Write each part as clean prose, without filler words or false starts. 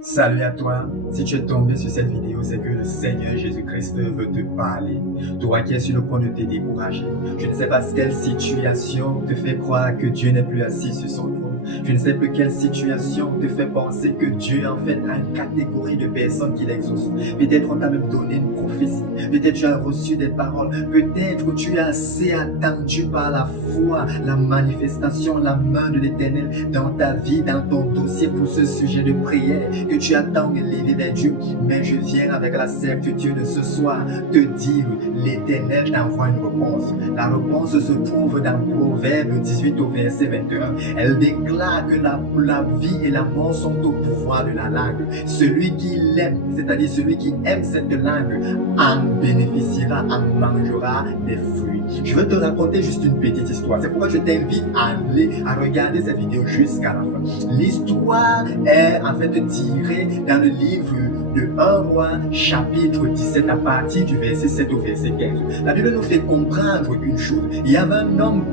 Salut à toi, si tu es tombé sur cette vidéo, c'est que le Seigneur Jésus-Christ veut te parler. Toi qui es sur le point de te décourager, je ne sais pas quelle situation te fait croire que Dieu n'est plus assis sur son trône. Je ne sais plus quelle situation te fait penser que Dieu en fait a une catégorie de personnes qui l'exaucent. Peut-être on t'a même donné une prophétie, peut-être tu as reçu des paroles, peut-être tu as assez attendu par la foi, la manifestation, la main de l'Éternel dans ta vie, dans ton dossier pour ce sujet de prière que tu attends élevé vers Dieu. Mais je viens avec la certitude de ce soir te dire, l'Éternel t'envoie une réponse. La réponse se trouve dans Proverbe 18 au verset 21. Elle déclare que la vie et la mort sont au pouvoir de la langue. Celui qui l'aime, c'est-à-dire celui qui aime cette langue, en bénéficiera, en mangera des fruits. Je vais te raconter juste une petite histoire. C'est pourquoi je t'invite à regarder cette vidéo jusqu'à la fin. L'histoire est en fait tirée dans le livre de 1 Roi, chapitre 17, à partir du verset 7 au verset 15. La Bible nous fait comprendre une chose. Il y avait un homme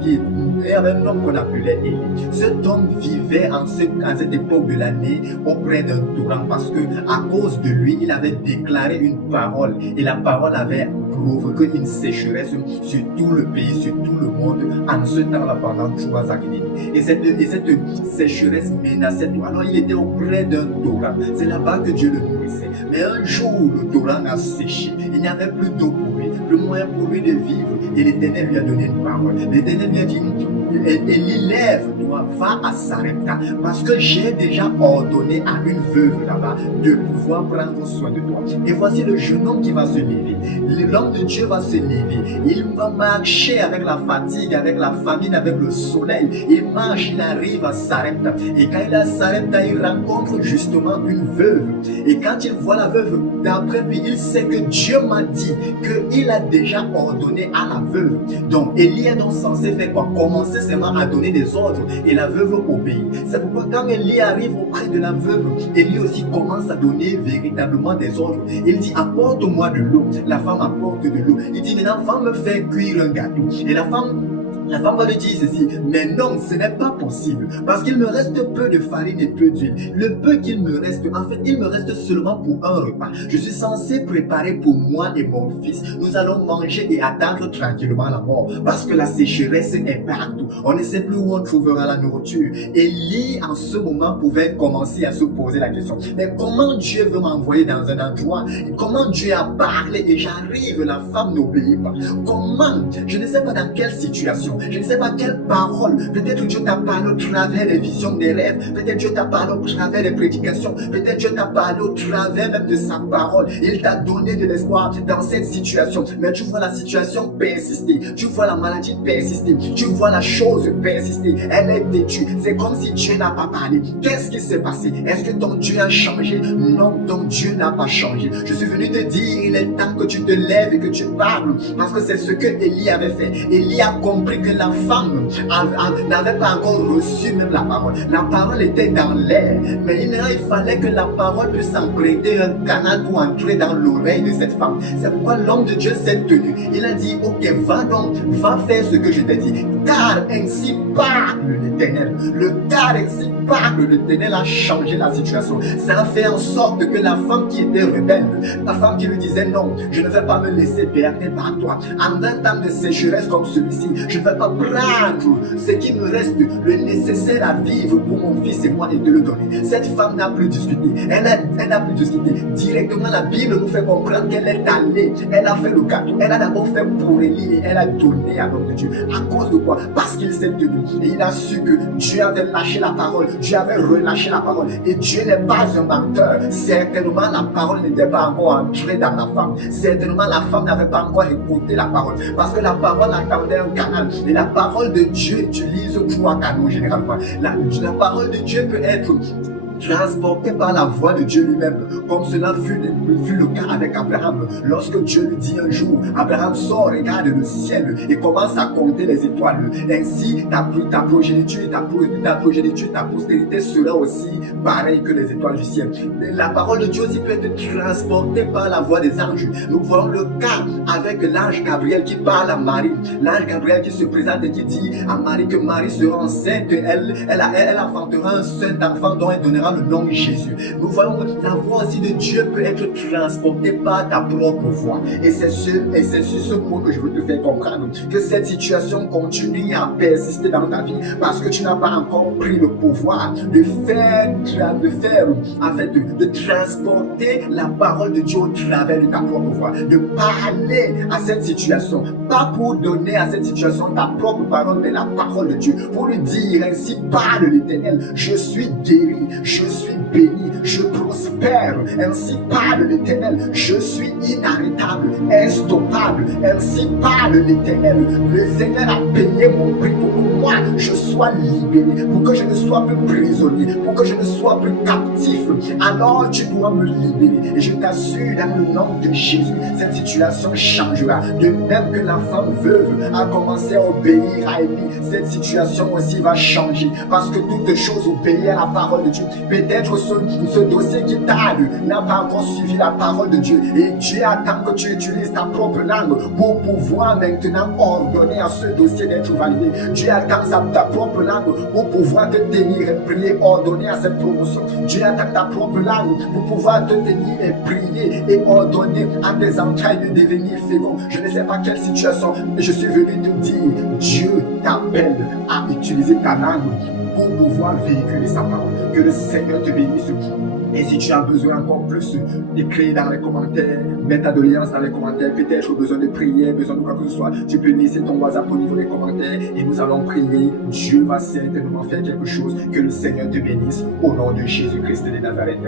qu'on appelait Élie. Cet homme vivait en cette époque de l'année auprès d'un torrent parce que à cause de lui, il avait déclaré une parole et la parole avait provoqué une sécheresse sur tout le pays, sur tout le monde en ce temps-là pendant 3 ans et demi. Et cette sécheresse menaçait tout. Alors il était auprès d'un torrent. C'est là-bas que Dieu le nourrissait. Mais un jour, le torrent a séché. Il n'y avait plus d'eau pour lui, plus moyen pour lui de vivre. Et l'Éternel lui a donné une parole. L'Éternel lui a dit, Élie, lève-toi, va à Sarepta, parce que j'ai déjà ordonné à une veuve là-bas de pouvoir prendre soin de toi. Et voici le jeune homme qui va se lever. L'homme de Dieu va se lever. Il va marcher avec la fatigue, avec la famine, avec le soleil. Il marche, il arrive à Sarepta. Et quand il est à Sarepta, il rencontre justement une veuve. Et quand il voit la veuve, d'après lui, il sait que Dieu m'a dit qu'il a déjà ordonné à la veuve. Donc, Élie est donc censé faire quoi? Commencer seulement à donner des ordres et la veuve obéit. C'est pourquoi quand Élie arrive auprès de la veuve, Élie aussi commence à donner véritablement des ordres. Il dit, apporte-moi de l'eau. La femme apporte de l'eau. Il dit, maintenant, va me faire cuire un gâteau. Et la femme va lui dire ceci, mais non, ce n'est pas possible, parce qu'il me reste peu de farine et peu d'huile. Le peu qu'il me reste, en fait, il me reste seulement pour un repas. Je suis censé préparer pour moi et mon fils. Nous allons manger et attendre tranquillement la mort, parce que la sécheresse est partout. On ne sait plus où on trouvera la nourriture. Élie, en ce moment, pouvait commencer à se poser la question, mais comment Dieu veut m'envoyer dans un endroit? Comment Dieu a parlé et j'arrive, la femme n'obéit pas? Comment? Je ne sais pas dans quelle situation. Je ne sais pas quelle parole. Peut-être Dieu t'a parlé au travers des visions, des rêves. Peut-être Dieu t'a parlé au travers des prédications. Peut-être Dieu t'a parlé au travers même de sa parole. Il t'a donné de l'espoir dans cette situation. Mais tu vois la situation persister. Tu vois la maladie persister. Tu vois la chose persister. Elle est têtue. C'est comme si Dieu n'a pas parlé. Qu'est-ce qui s'est passé? Est-ce que ton Dieu a changé? Non, ton Dieu n'a pas changé. Je suis venu te dire, il est temps que tu te lèves et que tu parles. Parce que c'est ce que Élie avait fait. Élie a compris que la femme n'avait pas encore reçu même la parole. La parole était dans l'air, mais il fallait que la parole puisse emprunter un canal pour entrer dans l'oreille de cette femme. C'est pourquoi l'homme de Dieu s'est tenu. Il a dit, ok, va donc, va faire ce que je t'ai dit. Car ainsi parle l'Éternel. Car ainsi parle l'Éternel a changé la situation. Ça a fait en sorte que la femme qui était rebelle, la femme qui lui disait non, je ne vais pas me laisser berner par toi. En un temps de sécheresse comme celui-ci, je ne vais pas prendre ce qui me reste, le nécessaire à vivre pour mon fils et moi et te le donner. Cette femme n'a plus discuté. Elle n'a plus discuté. Directement, la Bible nous fait comprendre qu'elle est allée. Elle a fait le gâteau. Elle a d'abord fait pour Élie et elle a donné à l'homme de Dieu. À cause de quoi? Parce qu'il s'est tenu. Et il a su que Dieu avait lâché la parole. Dieu avait relâché la parole. Et Dieu n'est pas un menteur. Certainement, la parole n'était pas encore entrée dans la femme. Certainement, la femme n'avait pas encore écouté la parole. Parce que la parole attendait un canal. Et la parole de Dieu utilise 3 canaux généralement. La parole de Dieu peut être transporté par la voix de Dieu lui-même, comme cela fut le cas avec Abraham. Lorsque Dieu lui dit un jour, Abraham sort, regarde le ciel et commence à compter les étoiles. Ainsi, ta progéniture, ta postérité sera aussi pareille que les étoiles du ciel. La parole de Dieu aussi peut être transportée par la voix des anges. Nous voyons le cas avec l'ange Gabriel qui parle à Marie. L'ange Gabriel qui se présente et qui dit à Marie que Marie sera enceinte, elle enfantera un saint enfant dont elle donnera glorifiera le nom de Jésus. Nous voyons la voix aussi de Dieu peut être transportée par ta propre voix. Et c'est sur ce point que je veux te faire comprendre que cette situation continue à persister dans ta vie parce que tu n'as pas encore pris le pouvoir de transporter la parole de Dieu au travers de ta propre voix, de parler à cette situation, pas pour donner à cette situation ta propre parole, mais la parole de Dieu, pour lui dire ainsi parle l'Éternel, je suis guéri, je suis béni, je prospère, ainsi parle l'Éternel, je suis inarrêtable, instoppable, ainsi parle l'Éternel, le Seigneur a payé mon prix pour que moi je sois libéré, pour que je ne sois plus prisonnier, pour que je ne sois plus captif. Alors tu dois me libérer et je t'assure dans le nom de Jésus, cette situation changera. De même que la femme veuve a commencé à obéir à Élie, cette situation aussi va changer parce que toute chose obéit à la parole de Dieu. Peut-être ce dossier qui tarde n'a pas encore suivi la parole de Dieu et Dieu attend que tu utilises ta propre langue pour pouvoir maintenant ordonner à ce dossier d'être validé. Dieu attend ta propre langue pour pouvoir te tenir et prier, ordonner à cette promotion. Dieu attend ta propre langue pour pouvoir te tenir et prier et ordonner à tes entrailles de devenir fécond. Je ne sais pas quelle situation, mais je suis venu te dire, Dieu t'appelle à utiliser ta langue pour pouvoir véhiculer sa parole. Que le Seigneur te bénisse. Et si tu as besoin encore plus, d'écrire dans les commentaires, mets ta doléance dans les commentaires, peut-être besoin de prière, besoin de quoi que ce soit, tu peux laisser ton WhatsApp au niveau des commentaires et nous allons prier. Dieu va certainement faire quelque chose. Que le Seigneur te bénisse au nom de Jésus-Christ de Nazareth.